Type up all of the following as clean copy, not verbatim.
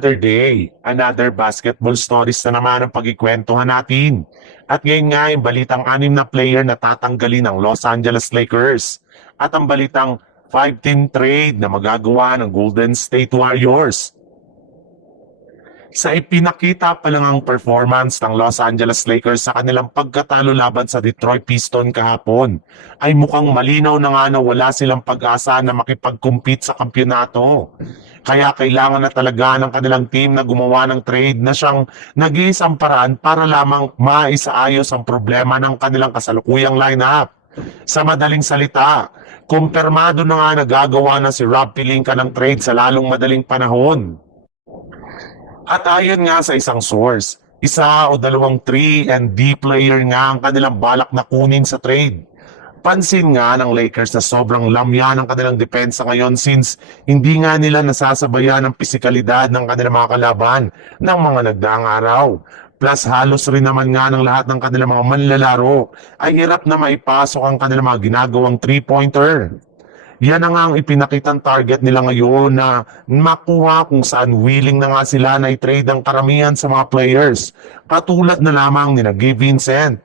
Another day, another basketball stories na naman ang pagkikwentuhan natin. At ngayon nga yung balitang 6 na player na tatanggalin ng Los Angeles Lakers. At ang balitang 5-team trade na magagawa ng Golden State Warriors. Sa ipinakita pa lang ang performance ng Los Angeles Lakers sa kanilang pagkatalo laban sa Detroit Pistons kahapon, ay mukhang malinaw na nga na wala silang pag-asa na makipag-compete sa kampyonato. Kaya kailangan na talaga ng kanilang team na gumawa ng trade na siyang nag-iisang paraan para lamang maisaayos ang problema ng kanilang kasalukuyang lineup. Sa madaling salita, kumpirmado na nga nagagawa na si Rob Pelinka ng trade sa lalong madaling panahon. At ayon nga sa isang source, 1 o 2 3 and D player nga ang kanilang balak na kunin sa trade. Pansin nga ng Lakers na sobrang lamya ng kanilang depensa ngayon since hindi nga nila nasasabayan ang pisikalidad ng kanilang mga kalaban ng mga nagdaang araw. Plus halos rin naman nga ng lahat ng kanilang mga manlalaro ay hirap na maipasok ang kanilang mga ginagawang 3-pointer. Yan na nga ang ipinakitang target nila ngayon na makuha kung saan willing na nga sila na i-trade ang karamihan sa mga players. Katulad na lamang ni Gabe Vincent,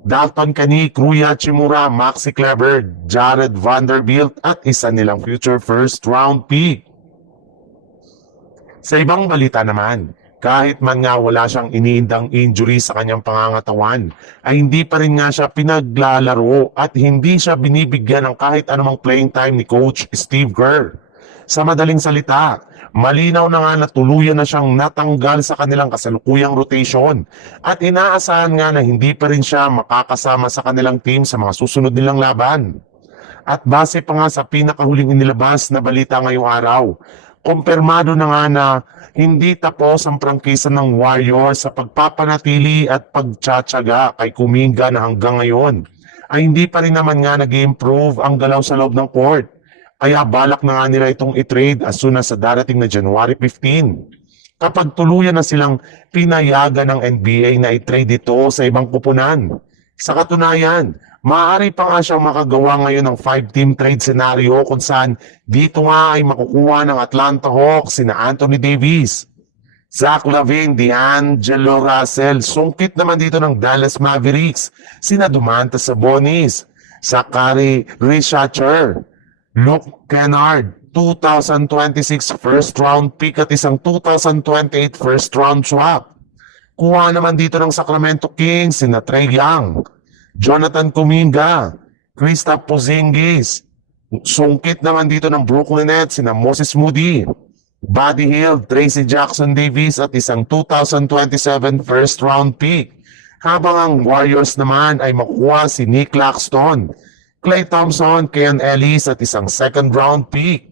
Dalton Kani, Rui Hachimura, Maxi Kleber, Jared Vanderbilt at isa nilang future first round pick. Sa ibang balita naman, kahit man nga wala siyang iniindang injury sa kanyang pangangatawan, ay hindi pa rin nga siya pinaglalaro at hindi siya binibigyan ng kahit anumang playing time ni Coach Steve Kerr. Sa madaling salita, malinaw na nga na tuluyan na siyang natanggal sa kanilang kasalukuyang rotation at inaasahan nga na hindi pa rin siya makakasama sa kanilang team sa mga susunod nilang laban. At base pa nga sa pinakahuling inilabas na balita ngayong araw, kumpirmado na nga na hindi tapos ang prangkisa ng Warriors sa pagpapanatili at pagtsatsaga kay Kuminga na hanggang ngayon ay hindi pa rin naman nga nag-improve ang galaw sa loob ng court. Kaya balak na nga nila itong i-trade as soon as sa darating na January 15. Kapag tuluyan na silang pinayagan ng NBA na i-trade ito sa ibang kupunan. Sa katunayan, maaari pa nga siyang makagawa ngayon ng 5-team trade scenario kung saan dito nga ay makukuha ng Atlanta Hawks sina Anthony Davis, Zach LaVine, D'Angelo Russell. Sungkit naman dito ng Dallas Mavericks sina Domantas Sabonis, Zachary Richardson, Luke Kennard, 2026 first round pick at isang 2028 first round swap. Kuha naman dito ng Sacramento Kings sina Trae Young, Jonathan Kuminga, Kristaps Porzingis. Sungkit naman dito ng Brooklyn Nets sina Moses Moody, Buddy Hield, Tracy Jackson Davis at isang 2027 first round pick. Habang ang Warriors naman ay makuha si Nick Claxton, Klay Thompson, Keon Ellis at isang second round pick.